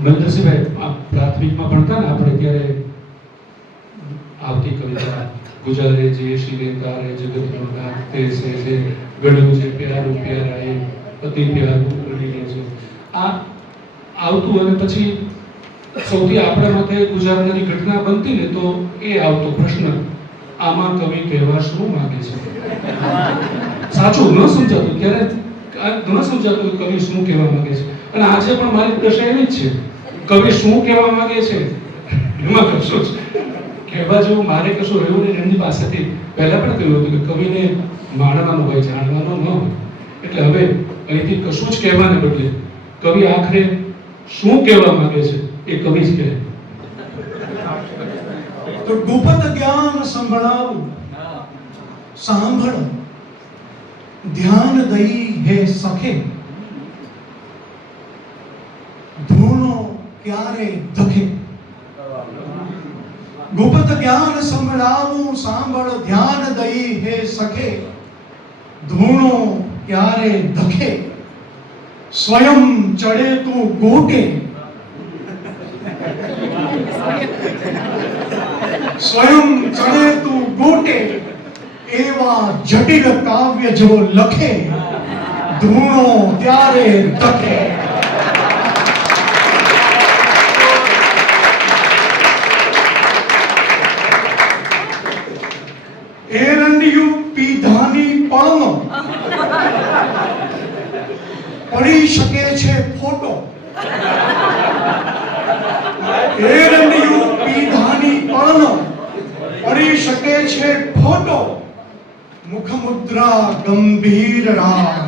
મહેન્દ્રસિંહભાઈ, પ્રાથમિકમાં ભણતા ને આપણે ત્યારે આવતી કવિતા ગુજારે જે શિરે તારે જગતનો નાથ તે છે જે ગણ્યું છે પ્યારું પ્યારા એ અતિ પ્યારું ગણી લે છે, આ આવતું. અને પછી સૌથી આપણા માટે ગુજારનારી ઘટના બનતી ને તો એ આવતો પ્રશ્ન, આમાં કવિ કહેવા શું માંગે છે. સાચું ન સમજાતું ત્યારે, ન સમજાતું કે કવિ શું કહેવા માંગે છે. અને આજે પણ મારી દશા એવી જ છે, કવિ શું કહેવા માંગે છે એમાં કશું જ કહેવા જેવું મારે કશું રહ્યું નહીં. એમની પાસેથી પહેલા પણ કહ્યું હતું કે કવિને માણવાનું હોય, જાણવાનું ન હોય. એટલે હવે અહીંથી કશું જ કહેવાને બદલે કવિ આખરે શું કહેવા માંગે છે એ કવિ જ કહે. તો ગુપ્ત જ્ઞાન સંભળાવું સાંભળ ધ્યાન દઈ હે સખે, ધૂણો ક્યારે ધકે. ગુપ્ત જ્ઞાન સંભળાવું સાંભળ ધ્યાન દઈ હે સખે, ધૂણો ક્યારે ધકે. સ્વયં ચડે તું ગોટે, સ્વયં ચડે તું ગોટે, એવા જટિલ કાવ્ય જો લખે, ધૂણો ત્યારે ધકે. એરંડિયું પીધાની પળનો પડી શકે છે ફોટો. એરંડિયું પીધાની પળનો પડી શકે છે ફોટો. મુખ મુદ્રા ગંભીર રાખ,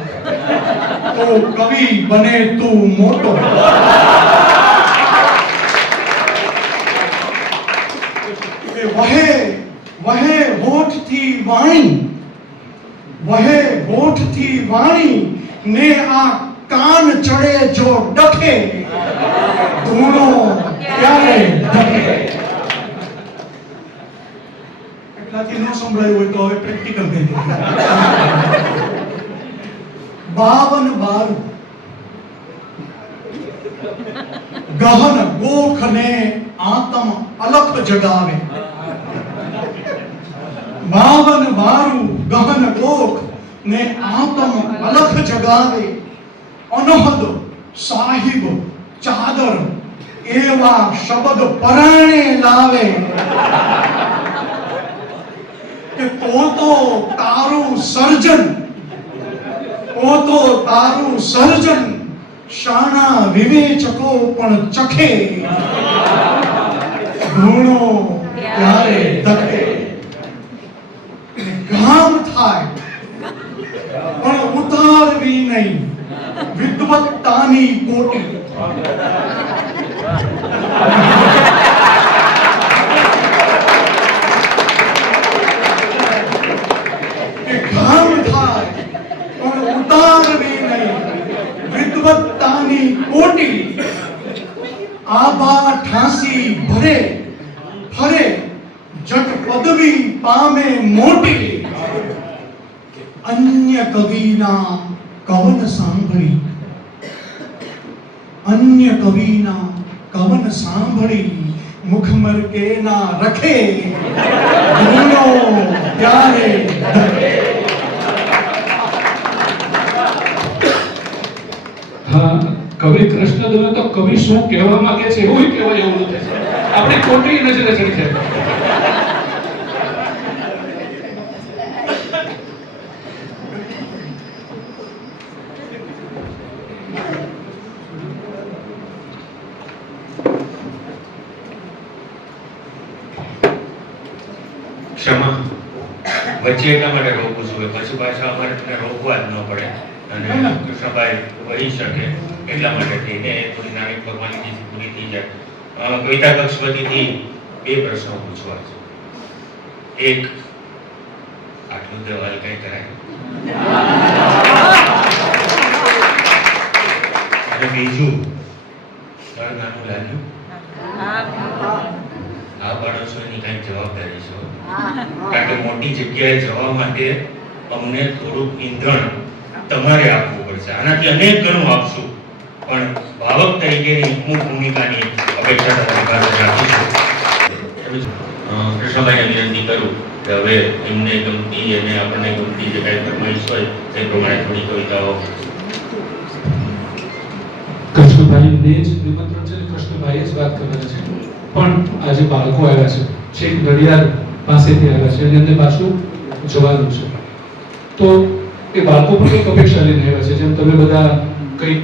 તો કવિ બને તું મોટો. વહે વહે હોઠથી વાણી, વહે હોઠથી વાણી ને આ કાન ચડે જો ડખે, ધૂણો ક્યારે ધકે. એટલાથી ન સંભળાયું હોય તો હવે પ્રેક્ટિકલ કહી દઉં. 52 ગહન ગોખ ને આતમ અલખ જગાવે. 52 ગહન ગોખ ને આતમ અલખ જગાવે. અનહદ સાહિબ ચાદર એવા શબ્દ પરાણે લાવે, કે તો તારું સર્જન, તો તારું સર્જન શાણા વિવેચકો પણ ચખે, ધૂણો ત્યારે ધકે. ગામ થાય પણ ઉતારવી નહીં વિદ્વત્તાની કોટી. ગામ થાય પણ ઉતારવી નહીં વિદ્વત્તાની કોટી. આભા ઠાંસી ભરે ફરે જટ પદવી પામે મોટી. અન્ય કવિના કવન સાંભળી, અન્ય કવિના કવન સાંભળી મુખ મરકેના રખે, ધૂણો ત્યારે ધકે. હા, કવિ કૃષ્ણદેવ તો કવિ શું કહેવા માંગે છે એવું કહેવાય એવું નથી. આપણે ખોટી નજરે ચડી જાય. ક્ષમા વચ્ચે એટલા માટે રોકું છું કે પછી પાછા અમારે તેને રોકવા જ ન પડે અને કૃષ્ણભાઈ વહી શકે એટલા માટે થઈને થોડી નાની ફોર્માલિટી પૂરી થઈ જાય. કવિતા કક્ષપતિથી 2 પ્રશ્નો પૂછવા છે. એક, આટલું દેવાલ કઈ કરાય? અને બીજું, બળ નાનું લાગ્યું? આ બાળકોની કઈ જવાબદારી છે, કારણ કે મોટી જગ્યાએ જવા માટે અમને થોડુંક ઈંધણ તમારે આપવું પડશે. આનાથી અનેક ગણું આપશું, પણ ભાવક તરીકેની અમુક ભૂમિકાની અપેક્ષા તમારી પાસે રાખીશું. કૃષ્ણભાઈને વિનંતી કરું કે હવે એમને ગમતી અને આપણને ગમતી જે કાંઈ ફરમાઈશ હોય તે પ્રમાણે થોડી કવિતાઓ. કૃષ્ણભાઈને જ નિમંત્રણ છે, કૃષ્ણભાઈએ જ વાત કરવાના છે, પણ આજે બાળકો આવ્યા છે, છેક નડિયાદ પાસેથી આવ્યા છે અને એમને પાછું જવાનું છે. તો એ બાળકો પણ કંઈક અપેક્ષા લઈને આવ્યા છે. જેમ તમે બધા કંઈક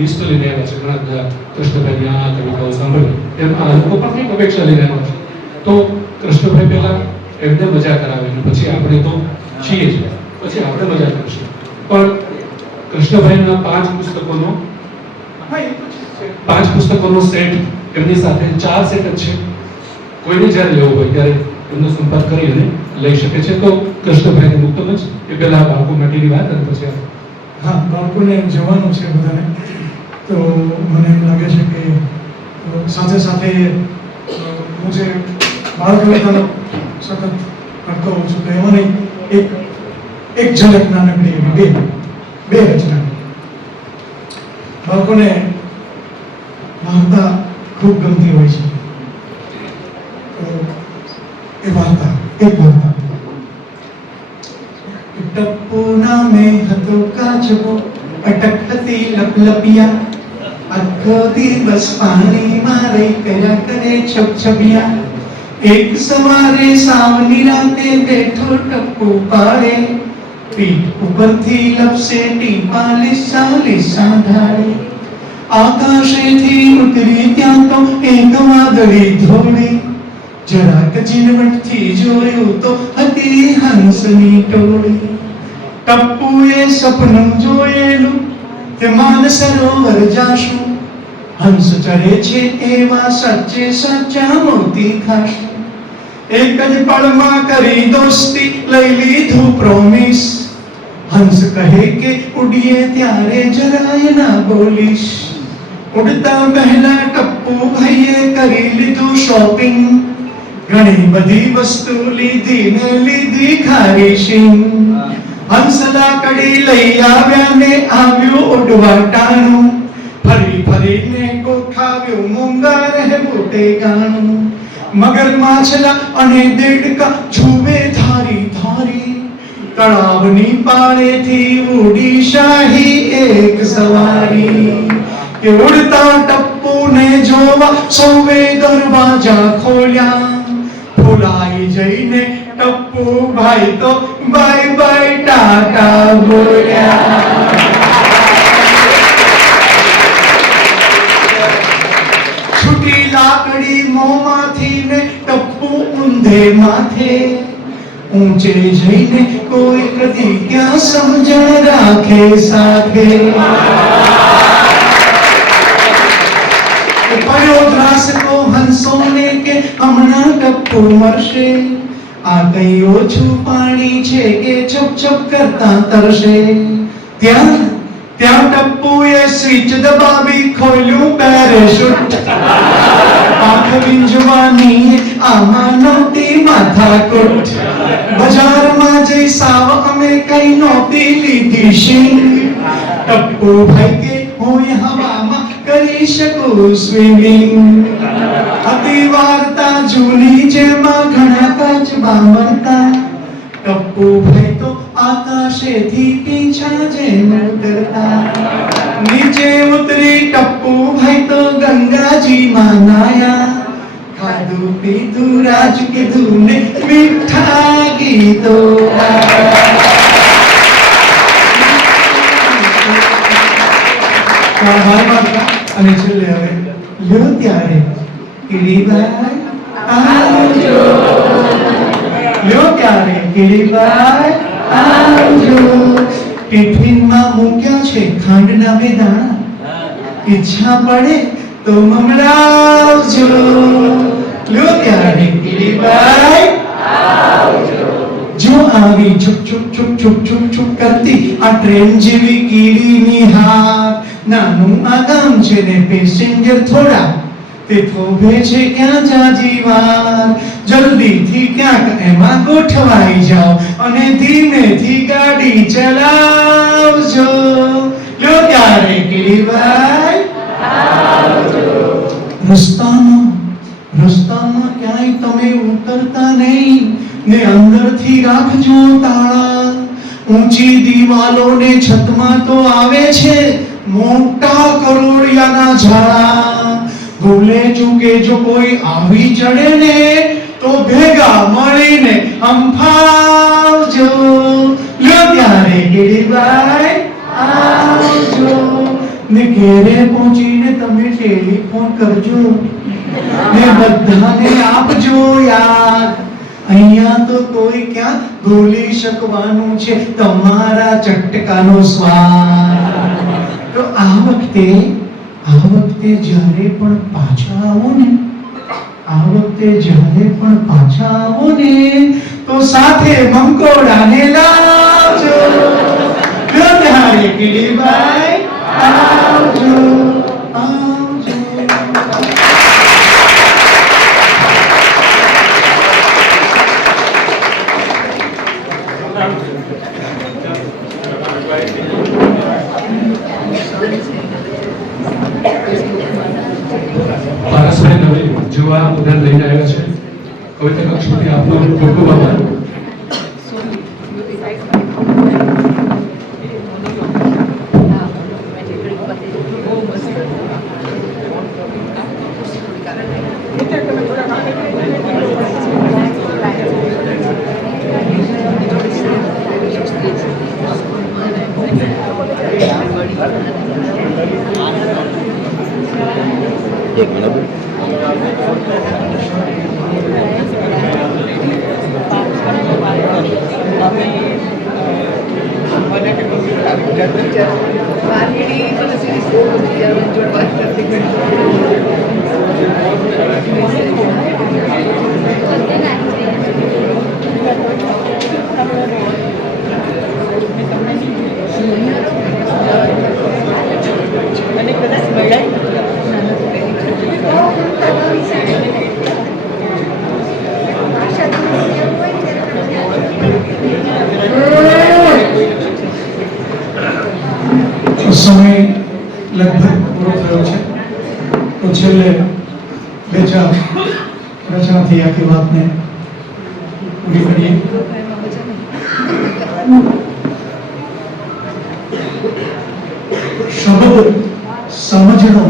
લિસ્ટ લઈને આવ્યા છે, ઘણા બધા કૃષ્ણભાઈની આ કવિતાઓ સાંભળી, એમ આ લોકો પણ કંઈક અપેક્ષા લઈને આવ્યા છે. તો કૃષ્ણભાઈ પહેલા એમને મજા કરાવે અને પછી આપણે તો છીએ જ, પછી આપણે મજા કરીશું. પણ કૃષ્ણભાઈના 5 પુસ્તકોનો સેટ એમની સાથે 4 સેટ જ છે. કોઈને જ્યારે લેવો હોય ત્યારે એમનો સંપર્ક કરી અને લઈ શકે છે. તો કૃષ્ણભાઈને મુક્ત મંચ એ પહેલા બાળકો માટેની વાત અને પછી હા, બાળકોને જવાનું છે બધાને. તો મને એમ લાગે છે કે સાથે સાથે હું જે બાળ કવિતાનો સતત કરતો હોઉં છું તો એમાંની એક ઝલક નાનકડી એવી બે રચના. બાળકોને વાર્તા ખૂબ ગમતી હોય છે. તો એ વાર્તા એક વાર્તા. ટપ્પુ નામે હતો કાચબો, અટકતી લપલપિયા, આખો દિવસ પાણીમાં રહી કર્યા કરે છપછપિયા. એક સવારે સાવની રાતે બેઠો ટપ્પુ પાડે, પીઠ ઉપરથી લપસે ટીપા લીસા લીસા ઢાળે. આકાશેથી ઉતરી ત્યાં તો એક વાદળી ધોળી, જરાક ઝીણવટથી જોયું તો હતી હંસની ટોળી. ટપ્પુએ સપનું જોયેલું તે માનસરોવર જાશું, હંસ ચરે છે એવા સાચે સાચા મોતી ખાશું. એક જ પળમાં કરી દોસ્તી લઈ લીધું પ્રોમિસ, હંસ કહે કે ઉડીએ ત્યારે જરાય ના બોલીશ. ઉડતા પહેલા ટપ્પુ ભાઈએ કરી લીધું શોપિંગ, ઘણી બધી વસ્તુ લીધી ને લીધી ખારી શીંગ. હંસ લાકડી લઈ આવ્યા ને આવ્યું ઉડવા ટાણું, ફરી ફરીને ગોઠાવ્યું મૂંગા રહેવું તે ગાણું. મગર માછલા અને દેડકા જુએ ધારી ધારી, તળાવની પાળેથી ઉડી શાહી એક સવારી. કે ઉડતા ટપ્પુને જોવા સૌએ દરવાજા ખોલ્યા, ફૂલાઈ જઈને ટપ્પુ ભાઈ તો બાય બાય ટાટા બોલ્યા. છૂટી લાકડી મોંમાંથી ને ટપ્પુ ઊંધે માથે, ઊંચે જઈને કોઈ કદી ક્યાં સમજણ રાખે સાથે. પડ્યો ધ્રાસકો હંસોને કે હમણાં ટપ્પુ મરશે, આ કઈ ઓછું પાણી છે કે છપ છપ કરતા તરશે. ત્યાં ટપ્પુએ સ્વિચ દબાવી ખોલ્યું પેરેશૂટ, આંખ વીંજવાની આમાં નહોતી માથાકૂટ. બજારમાં જઈ સાવ અમે કઈ નહોતી લીધી શીંગ, ટપ્પુ ભાઈ કે હું હવામાં કરી શકું સ્વિમિંગ. હતી વાર્તા જૂની જેમાં ઘણા કાચબા મરતા, ટપ્પુ ભાઈ તો આકાશેથી પીછા જેમ ઉતરતા. નીચે ઉતરી ટપ્પુ ભાઈ તો ગંગાજીમાં નાયા, ખાધું પીધું રાજ કીધું ને મીઠા ગીતો અને છેલ્લે હવે લ્યો ત્યારે કીડીબાઈ આવજો, લ્યો ત્યારે કીડીબાઈ આવજો. ટિફિનમાં મૂક્યા છે ખાંડના બે દાણા, ઈચ્છા પડે તો મમરાવજો. લ્યો ત્યારે કીડીબાઈ આવજો. જો આવી છુપ છુપ છુપ છુપ છુપ છુપ કરતી આ ટ્રેન જેવી કીડીની હાર, નાનું આ ગામ છે ને પેસેન્જર થોડા, તે થોભે છે ક્યાં જાજી વાર. જલ્દીથી ક્યાંક એમાં ગોઠવાઈ જાઓ અને ધીમેથી ગાડી ચલાવજો. લ્યો ત્યારે કીડીબાઈ રસ્તામાં ક્યાંય તમે ઉતરતા નહીં ને અંદરથી રાખજો તાળા. ઊંચી દિવાલોને છતમાં તો આવે છે મોટા કરોડિયાના ઝાડા. ભૂલે ચૂકે જો કોઈ આવી ચડે ને તો ભેગા મળીને હંફાવજો. લ્યો ત્યારે ગિરીબાઈ આવજો. ને ઘેરે પહોંચીને તમે ટેલિફોન કરજો ને બધાને આપજો યાદ. અહીંયા તો કોઈ ક્યાં ભૂલી શકવાનું છે તમારા ચટકાનો સ્વાદ. તો આ વખતે જ્યારે પણ પાછા આવો ને તો સાથે મંકોડાને લાવજો. લ્યો ત્યારે ગિરીબાઈ આવજો. પારસભાઈ નવી જોવા ઉધર લઈને આવ્યા છે. કવિતા કક્ષમાંથી આપનો ખૂબ ખૂબ આભાર. સમય લગભગ પૂરો થયો છે તો છેલ્લે બે ચાર રચનાથી આખી વાતને પૂરી કરીએ. શબ્દ સમજણો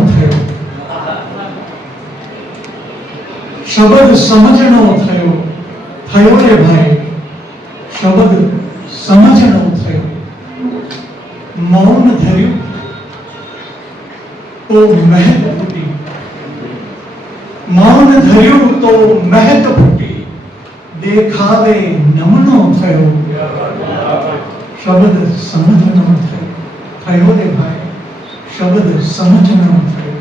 થયો. થયો રે ભાઈ, શબ્દ સમજણો થયો. મૌન ધર્યું તો મહેક ફૂટી. દેખાવે નમણો થયો. શબ્દ સમજણો થયો રે ભાઈ, શબ્દ સમજણો થયો.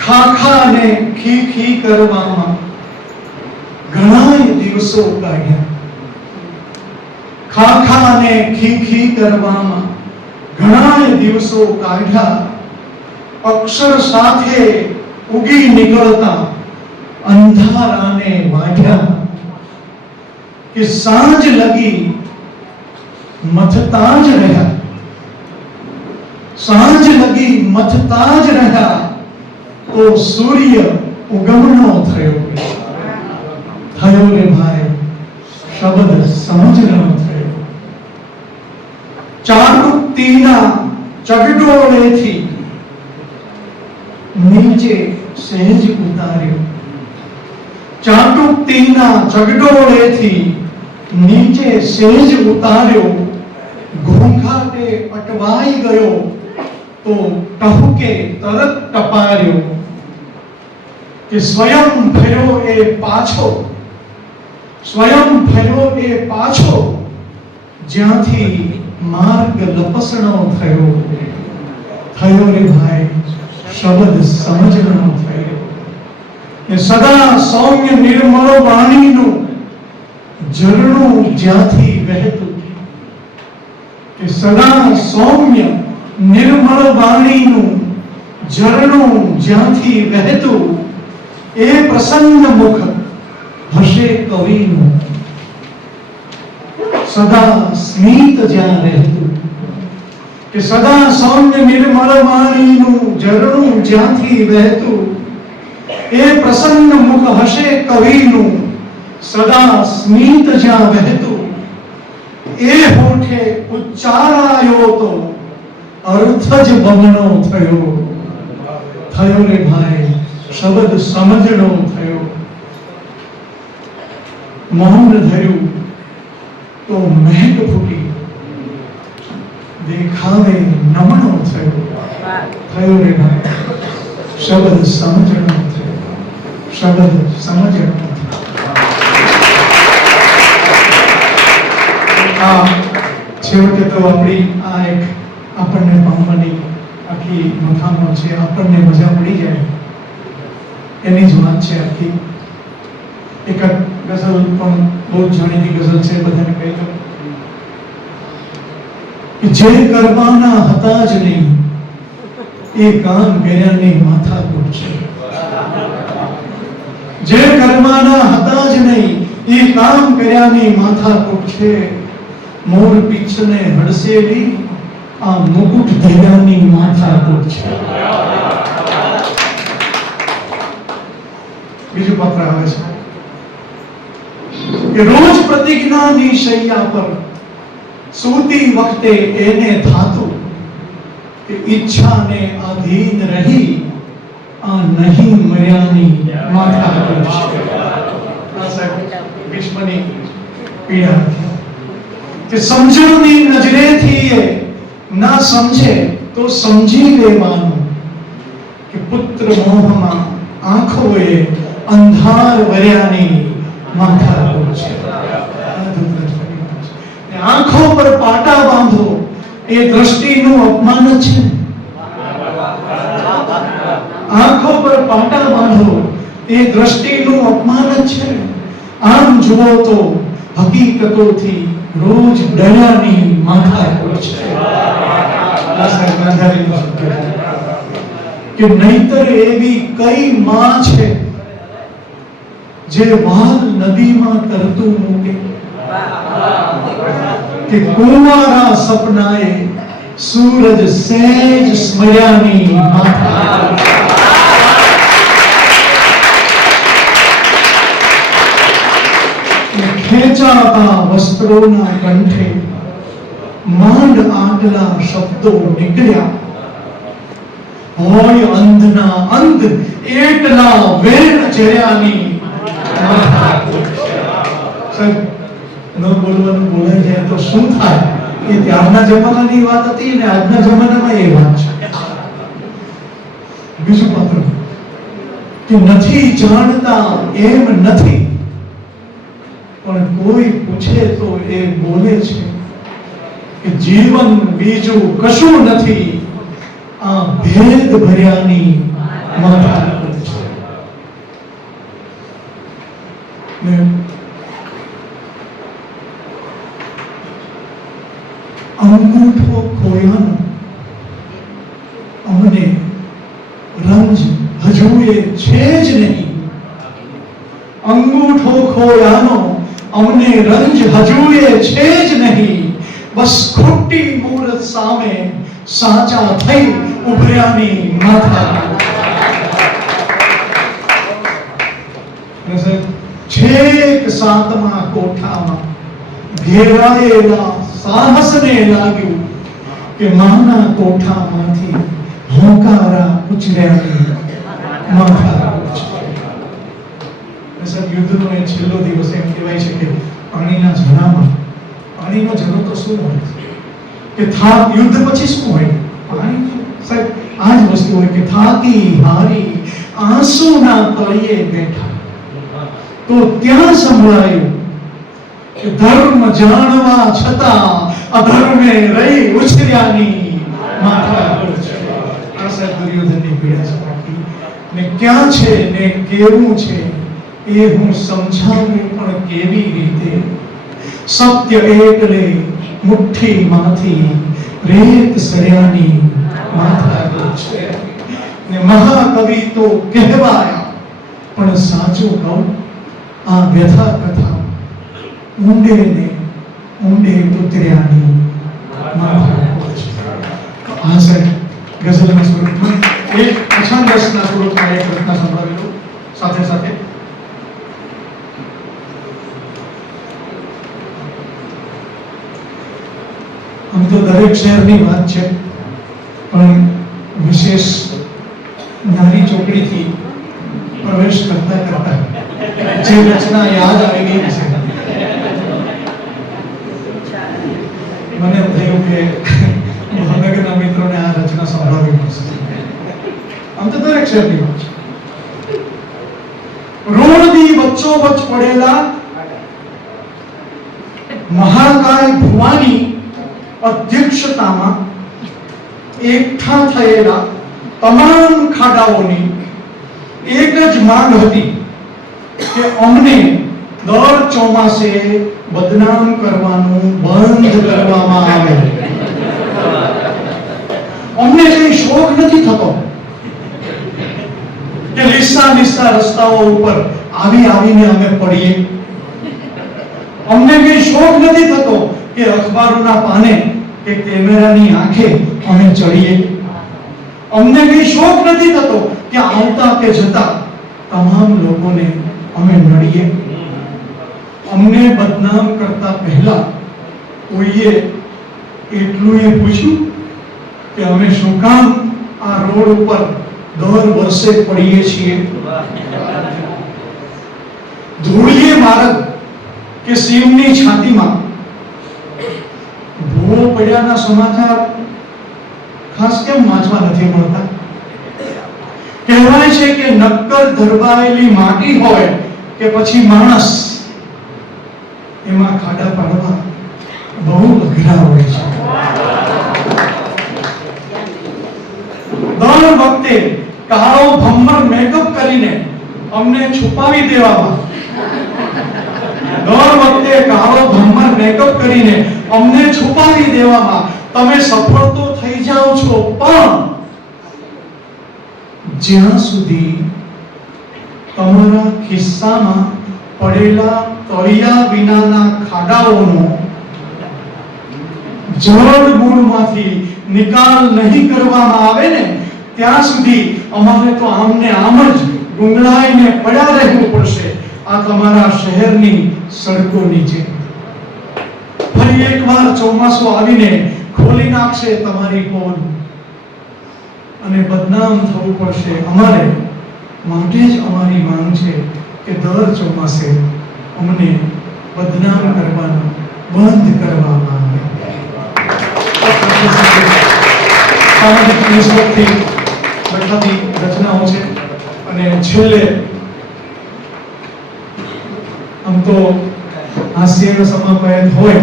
ખાખા ને ખી કરવામાં ઘણાય દિવસો કાઢ્યા. ખાખા ને ખી કરવામાં ઘણાય દિવસો કાઢ્યા. અક્ષર સાથે ઉગી નીકળતા અંધારાને વાઢ્યા. કે સાંજ લગી મથતા જ રહ્યા. તો સૂર્ય ઉગમણો થયો રે ભાઈ, શબ્દ સમજણો થયો. ચાટુકતીના ચગડોળેથી નીચે સહેજ ઉતાર્યો. ઘોંઘાટે અટવાઈ ગયો તો ટહુકે તરત ટપાર્યો. કે સ્વયં ફર્યો એ પાછો જ્યાંથી માર્ગ લપસણો થયો રે ભાઈ, શબ્દ સમજણો થયો. કે સદા સૌમ્ય નિર્મળ વાણીનું ઝરણું જ્યાંથી વહેતું. કે સદા સૌમ્ય નિર્મળ વાણીનું ઝરણું જ્યાંથી વહેતું. એ પ્રસન્ન મુખ હશે કવિનું. સદા સ્મિત જ્યાં રહેતું. કે સદા સૌમ્ય નિર્મળ વાણીનું ઝરણું જ્યાંથી વહેતું, એ પ્રસન્ન મુખ હશે કવિનું સદા સ્મિત જ્યાં વહેતું, એ હોઠે ઉચ્ચારાયો તો અર્થ જ બમણો થયો. થયો રે ભાઈ શબ્દ સમજણો થયો. મૌન ધર્યું તો મહેક ફૂટી, દેખાવે નમણો થયો. થયો રે ભાઈ શબ્દ સમજણો થયો. શબ્દ સમજણો થયો. છેવટે તો આપણી આ એક આપણને પામવાની આખી મથામણ છે, આપણને મજા પડી જાય એની જ વાત છે આખી. એક ગઝલ પણ બહુ જાણીતી ગઝલ છે, બધાને કહી દઉં કે જે કરવાના હતા જ નહીં એ કામ કર્યાની માથાકૂટ છે. જે કરવાના હતા જ નહીં એ કામ કર્યાની માથાકૂટ છે. મોર પીછને હડસેલી આ મુકુટ ધર્યાની માથાકૂટ છે. બીજું પત્ર આવે છે કે રોજ પ્રતિજ્ઞાની શૈયા પર સૂતી વખતે એને થાતું કે ઈચ્છાને આધીન રહી આ નહીં મર્યાની માથાકૂટ છે. આ સાહેબ ભીષ્મની પીડા કે સમજણની નજરેથી એ ના સમજે તો સમજી લેવાનું કે પુત્ર મોહમાં આંખોએ અંધાર વર્યાની માથાકૂટ છે. આંખો પર પાટા બાંધો એ દ્રષ્ટિનું અપમાન જ છે. આંખો પર પાટા બાંધો એ દ્રષ્ટિનું અપમાન જ છે. આમ જુઓ તો હકીકતોથી રોજ ડર્યાની માથાકૂટ છે. કે નહીતર એવી કઈ માં છે જે વાલ નદીમાં તરતું મૂકે, કે કુંવારા સપનાએ સૂરજ સેજ સ્મર્યાની માથાકૂટ. ખેંચાતા વસ્ત્રોના કંઠે માંડ આંગલા શબ્દો નીકળ્યા, હોય અંધના અંધ એટલા વેણ ચર્યાની માથાકૂટ છે. સાહેબ ન બોલવાનું બોલાઈ જાય તો શું થાય? એ ત્યારના જમાનાની વાત હતી ને આજના જમાનામાં એ વાત છે. બીજું પત્ર કે નથી જાણતા એમ નથી, પણ કોઈ પૂછે તો એ બોલે છે કે જીવન બીજું કશું નથી આ ભેદ ભર્યાની માથાકૂટ છે. અંગૂઠો ખોયાનો અમને રંજ હજુ એ છે જ નહીં. અંગૂઠો ખોયાનો અમને રંજ હજુ એ છે જ નહીં. બસ ખોટી મૂરત સામે સાચા થઈ ઉભર્યાની માથાકૂટ. છેક સાતમા કોઠામાં ઘેરાયેલા સાહસને લાગ્યું કે માના કોઠામાંથી હોંકારા ઉછળ્યાની માથાકૂટ છે. યુદ્ધનો એ છેલ્લો દિવસ એમ કહેવાય છે કે પાણીના ઝરણામાં, પાણીનો ઝરણો તો શું હોય કે યુદ્ધ પછી શું હોય? પાણી. સાહેબ આ જ વસ્તુ હોય કે થાકી હારી આંસુના તળિયે બેઠા તો ત્યાં સંભળાયું કે ધર્મ જાણવા છતાં અધર્મે રહી ઉછર્યાની માથાકૂટ છે. આ સાહેબ દુર્યોધનની પીડા છે. ને ક્યાં છે ને કેવું છે એ હું સમજાવું પણ કેવી રીતે? સત્ય એટલે મુઠ્ઠીમાંથી રેત સર્યાની માથાકૂટ છે. ને મહાકવિ તો કહેવાયા પણ સાચું કહું આ વ્યથા કથા ઊંડે ને ઊંડે ઉતર્યાની માથાકૂટ છે. હા સાહેબ, ગઝલના સ્વરૂપમાં એક અછાંદસના સ્વરૂપમાં એક રચના સંભળાવેલું સાથે સાથે. આમ તો દરેક શહેરની વાત છે, પણ વિશેષ નારી ચોકડીથી પ્રવેશ કરતા કરતા જે રચના યાદ આવી ગઈ છે, મને એમ થયું કે ભાવનગરના મિત્રોને આ રચના સંભળાવવી પડશે. આમ તો દરેક શહેરની વાત છે. રોડની વચ્ચોવચ્ચ પડેલા મહાકાય ભુવાની અધ્યક્ષતામાં એકઠા થયેલા તમામ ખાડાઓની એક જ માંગ હતી કે અમને દર ચોમાસે બદનામ કરવાનું બંધ કરવામાં આવે. અમને કઈ શોખ નથી થતો કે લીસા રસ્તાઓ ઉપર આવીને અમે પડીએ. અમને કઈ શોખ નથી થતો કે અખબારોના પાને કે કેમેરાની આંખે અમે ચડીએ. અમને કઈ શોખ નથી થતો કે આવતા કે જતા તમામ લોકોને અમે નડીએ. અમને બદનામ કરતા પહેલા કોઈએ એટલું પૂછ્યું કે અમે શું કામ આ રોડ ઉપર દર વર્ષે પડીએ છીએ. ધૂળીએ માર્ગ કે સિંહની છાતીમાં ભૂવો પડ્યાના સમાચાર ખાસ કેમ વાંચવા નથી મળતા? કહેવાય છે કે નક્કર ધરબાયેલી માટી હોય કે પછી માણસ, એમાં ખાડા પાડવા બહુ અઘરા હોય છે. દર વખતે કાળો ભમ્મર મેકઅપ કરીને અમને છુપાવી દેવામાં, દર વખતે કાળો ભમ્મર મેકઅપ કરીને અમને છુપાવી દેવામાં તમે સફળ તો થઈ જાઓ છો, પણ જ્યાં સુધી તમારા ખિસ્સામાં પડેલા તળિયા વિનાના ખાડાઓનો જળ મૂળમાંથી નિકાલ નહીં કરવામાં આવે ને, ત્યાં સુધી અમારે તો આમને આમ જ ગુંગળાઈને પડ્યા રહેવું પડશે આ તમારા શહેરની સડકો નીચે. ફરી એકવાર ચોમાસું આવીને ખોલી નાખશે તમારી પોલ અને બદનામ થવું પડશે અમારે. માટે જ અમારી માંગ છે કે દર ચોમાસે અમને બદનામ કરવાનું બંધ કરવામાં આવે. સામાજિક નિષ્પત્તિ બધાની રચનાઓ છે. અને છેલ્લે આમ તો હાસ્યનો સમાપન હોય,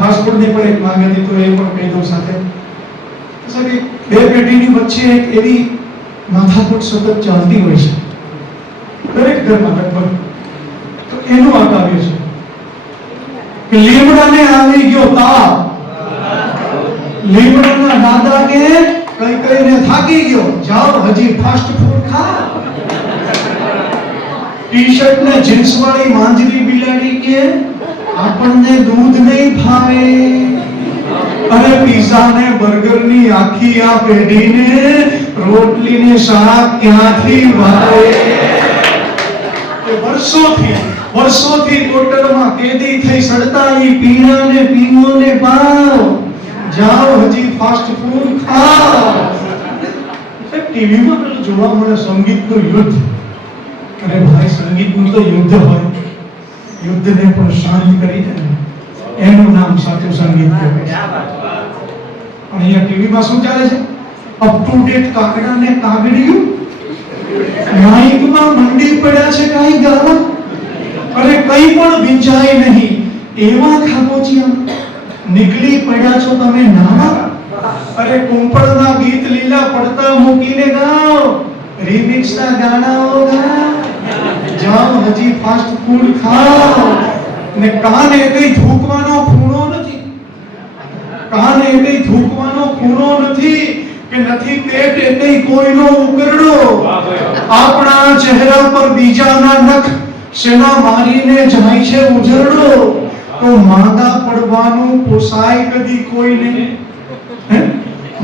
ફાસ્ટ ફૂડની પણ એક માંગ હતી તો એ પણ કહી દઉં સાથે. બે પેઢીની વચ્ચે એક એવી માથાકૂટ સતત ચાલતી હોય છે દરેક ઘરમાં લગભગ. તો એનું આ કાવ્ય છે કે લીમડાને આવી ગયો તાવ, લીમડાના દાદા કે કઈ કઈને થાકી ગયો, જાઓ હજી ફાસ્ટ ફૂડ ખા. ટી-શર્ટ ને જીન્સ વાળી માંજરી બિલાડી કે આપણને દૂધ નહીં ભાવે. અરે પિઝા ને બર્ગર ની આખી આ પેઢીને રોટલી ને શાક ક્યાંથી ભાવે? વર્ષોથી હોટલમાં કેદી થઈ સડતા ઈ પીણા ને પીંગો ને ભાવ, જાઓ હજી ફાસ્ટ ફૂડ ખાઓ. ટીવીમાં પેલું જોવા મળે સંગીતનું યુદ્ધ. અરે ભાઈ, સંગીતનું તો યુદ્ધ હોય, યુદ્ધને પણ શાંત કરી દે ને એનું નામ સાચું સંગીત કહેવાય. પણ અહીંયા ટીવીમાં શું ચાલે છે? અપ ટુ ડેટ કાકડા ને કાગડિયું માઈકમાં મંડી પડ્યા છે કાઈ ગાવા. અરે કઈ પણ વિંચાય નહીં એવા ખાબોચિયા નીકળી પડ્યા છો તમે નાવા. અરે કુંપળના ગીત લીલા પડતા મૂકીને ગાઓ, રિમિક્સના ગાનાઓ ગાઓ, જાઓ હજી ફાસ્ટ ફૂડ ખાઓ. ને કાને કઈ થૂકવાનો ખૂણો નથી, કાને કઈ થૂકવાનો ખૂણો નથી કે નથી પેટ કઈ કોઈનો ઉકરડો. આપણા ચહેરા પર બીજાના નખ શેના મારીને જાય છે ઉજરડો. તો માંદા પડવાનું પોસાય કદી કોઈને? હે?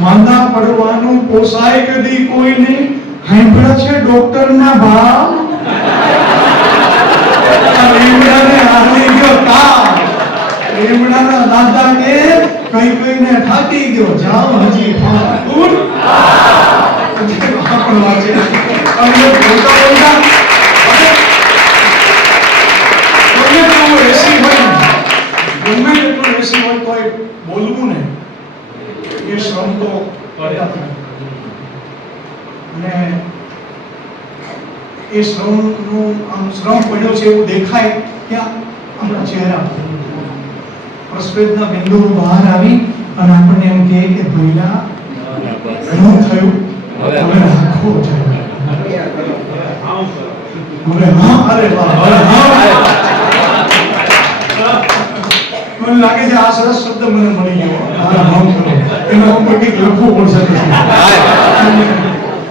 માંદા પડવાનું પોસાય કદી કોઈને? સાંભળ્યા છે ડોક્ટરના ભાવ? લીમડાને હાલી ગયો તાવ, લીમડાના દાદા કે કઈ કઈને થાકી ગયો, જાવ હજી ફાટુર પણ વાંચે અને બોલતા બોલતા ગમે તેવું એસી હોય ને, ગમે તેટલું એસી હોય તોય બોલવું ને એ શ્રમ તો કર્યા જ અને એ શ્રમનું આમ શ્રમ પડ્યો છે એવું દેખાય ક્યાં? આપણા ચહેરા પ્રસ્વેદના બિંદુ બહાર આવી અને આપણને એમ કહે કે ભઈલા ઘણું થયું, હવે રાખો છે, હવે હા, અરે વાહ, હવે હા. મને લાગે છે આ સરસ શબ્દ મને મળી ગયો, હા કરો, એના ઉપર કંઈક લખવું પડશે.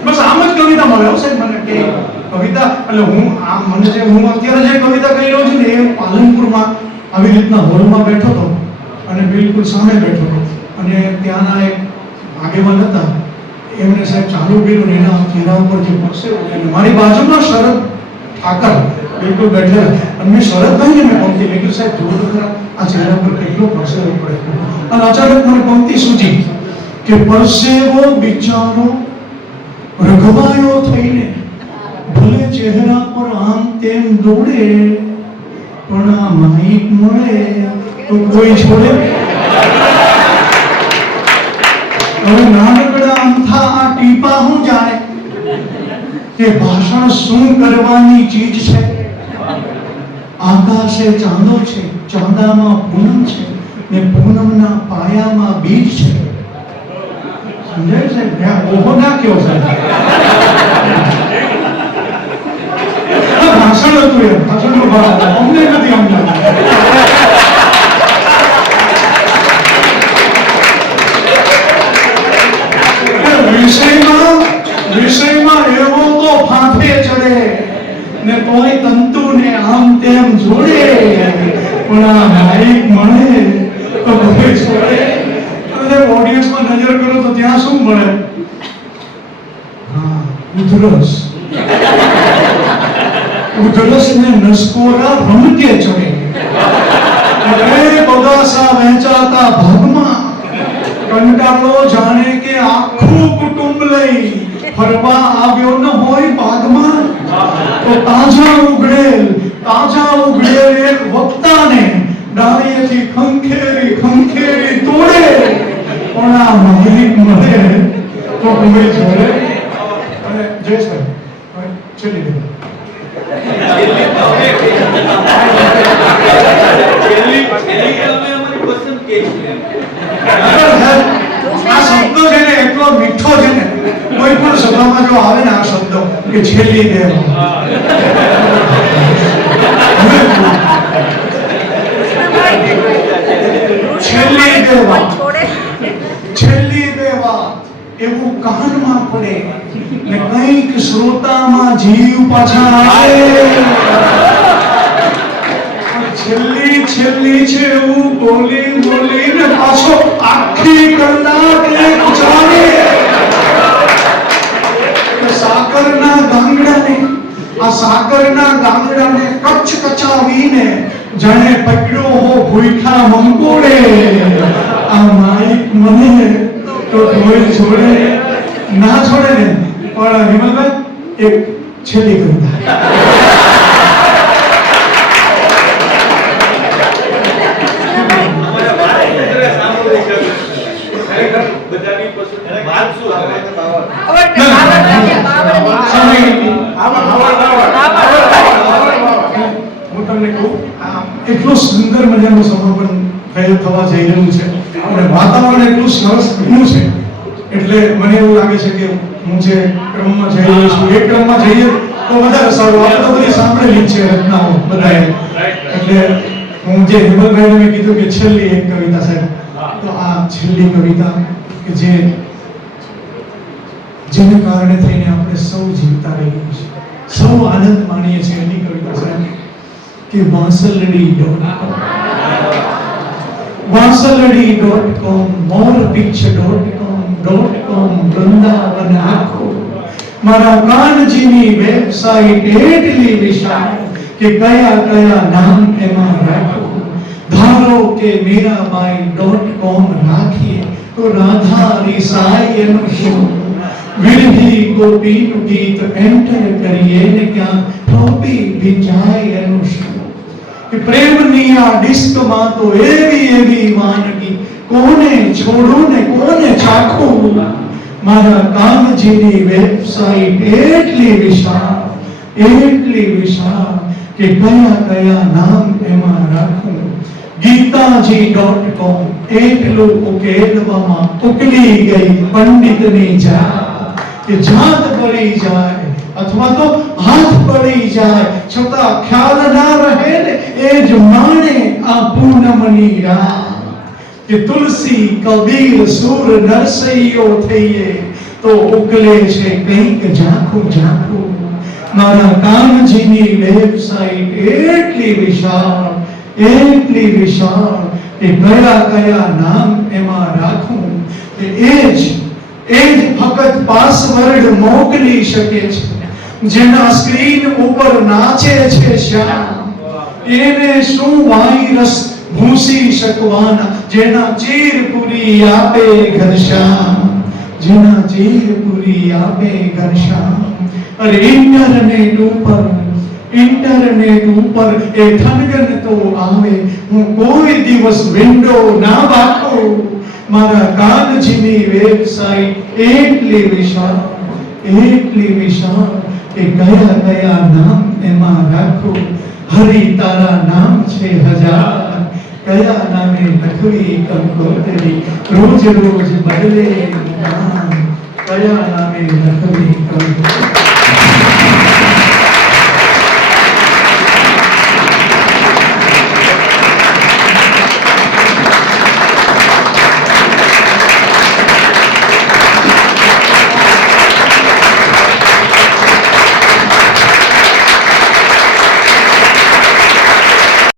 બસ આમ જ કવિતા મળે હશે મને કે કવિતા એટલે હું આમ મને જે હું અત્યારે જે કવિતા કહી રહ્યો છું ને એ પાલનપુરમાં આવી રીતના હોલમાં બેઠો હતો અને બિલકુલ સામે બેઠો હતો અને ત્યાંના એક આગેવાન હતા, એમને સાહેબ ચાલુ કર્યું ને એના ચહેરા ઉપર જે પરસેવો અને મારી બાજુમાં શરદ ઠાકર બિલકુલ બેઠેલા અને મેં શરદભાઈને મેં પંક્તિ મેં કીધું સાહેબ જોવો તો ખરા આ ચહેરા પર કેટલો પરસેવો પડે અને અચાનક મને પંક્તિ સૂજી કે પરસેવો બિચારો રઘવાયો થઈને ભલે ચહેરા પર આમ તેમ દોડે પણ આ માઈક મળે તો કોઈ છોડે? હવે નાનકડા અમથા આ ટીપા હું જાણે કે ભાષણ શું કરવાની ચીજ છે? આકાશે ચાંદો છે, ચાંદામાં પૂનમ છે ને પૂનમના પાયામાં બીજ છે. સમજાય છે? ત્યાં ઓહો ના કયો સાહેબ, ભાષણ હતું એમ, ભાષણનો ભાવ હતો, અમને નથી સમજાતું. વિષયમાં એવો તો ફાંફે ચડે ને તોય તંતુને આમ તેમ જોડે પણ આ માઈક મળે તો કોઈ છોડે. અને ઓડિયન્સમાં નજર કરો તો ત્યાં શું મળે? હા, ઉધરસ. ઉધરસ ને નસકોરા રમકે ચડે. અરે બગાસા વહેંચાતા ભાગમાં કંટાળો જાણે કે આખું કુટુંબ લઈ ફરવા આવ્યો ન હોય બાગમાં તો તાજા ઉઘડેલ એક વક્તાને ડાળીએથી ખંખેરી તોડે પણ આ માલિક મળે તો કોઈ જોડે. અને જય સાહેબ ચલી ગયો. આ શબ્દ છે ને એટલો મીઠો છે ને, કોઈ પણ સભામાં જો આવે ને આ શબ્દ કે છેલ્લી બે વાત એવું કાનમાં પડે ને કંઈક શ્રોતામાં જીવ પાછા આવે. છેલ્લી છે એવું બોલીને પાછો આખી કલાક એક ચાલે. સાકરના ગાંગડાને કચકચાવીને જાણે પકડ્યો હો ભૂખા મંકોડે. આ માઈક મને તો કોઈ છોડે ના છોડે ને. પણ વિમલભાઈ એક છેલ્લી કવિતા હું તમને કહું, એટલું સુંદર મજાનું સમાપન થવા જઈ રહ્યું છે અને વાતાવરણ એટલું સરસ બન્યું છે એટલે મને એવું લાગે છે કે હું જે ક્રમમાં જઈ રહ્યો છું એ ક્રમમાં જઈએ તો વધારે સારું. આપણે તો બધી સાંભળેલી જ છે રચનાઓ બધાએ, એટલે હું જે હિમલભાઈને મેં કીધું કે છેલ્લી એક કવિતા સાહેબ, તો આ છેલ્લી કવિતા કે જેને કારણે થઈને આપણે સૌ જીવતા રહીએ છીએ, સૌ આનંદ માણીએ છીએ એની કવિતા સાહેબ કે વાંસલડી ડોલા વાસલડી.com, morepitch.com, વૃંદાવન આખો. મારા કાનજીની વેબસાઇટ એટલી વિશાળ કે કયા કયા નામ એમાં રાખો. ધારો કે મીરાબાઈ.com રાખીએ તો રાધા રિસાઈ એનું શું? વિરહી ગોપીનું ગીત એન્ટર કરીએ ને ક્યાં ટોપી ભીંજાય એનું શું? કે પ્રેમની આ ડિસ્કમાં તો એવી વાનગી કોને છોડું ને કોને ચાખું. મારા કાનજીની વેબસાઇટ એટલી વિશાળ કે કયા કયા નામ એમાં રાખું. ગીતાજી.com એટલું ઉકેલવામાં ઉકલી ગઈ પંડિતની જાત કે જાત પડી જાય અથવા તો હાથ પડી જાય છતાં ખ્યાલ ના રહે ને એ જ માણે આ પૂનમની રાત. કે તુલસી કબીર સુર નરસૈયો થઈએ તો ઉકલે છે કંઈક ઝાંખું. મારા કાનજીની વેબસાઇટ એટલી વિશાળ કે કયા કયા નામ એમાં રાખું. કે એ જ ફક્ત પાસવર્ડ મોકલી શકે છે. જેના સ્ક્રીન ઉપર નાચે છે શ્યામ, એને શું વાયરસ ભૂસી શકવાના. જેના ચીરપુરી આપે ઘનશ્યામ, અરે ઇન્ટરનેટ ઉપર એ થનગન તો આવે, હું કોઈ દિવસ વિન્ડો ના વાંખું. મારા કાનજીની વેબસાઇટ એટલી વિશાળ કે કયા કયા નામ એમાં રાખું. હરિ તારા નામ છે હજાર, કયા નામે લખવી કંકોત્રી. રોજ બદલે નામ, કયા નામે લખવી કંકોત્રી.